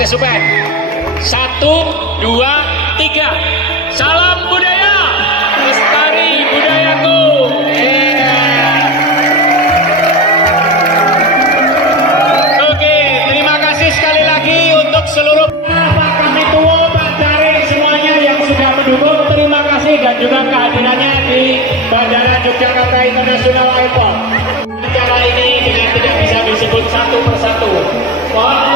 partisipan. 1, 2, 3. Salam budaya, lestari budayaku. Oke, terima kasih sekali lagi untuk seluruh Pak Kami Tua, Pak Tarik, semuanya yang sudah mendukung. Terima kasih dan juga kehadirannya di Bandara Yogyakarta International Airport. Acara ini tidak bisa disebut satu persatu. Mohon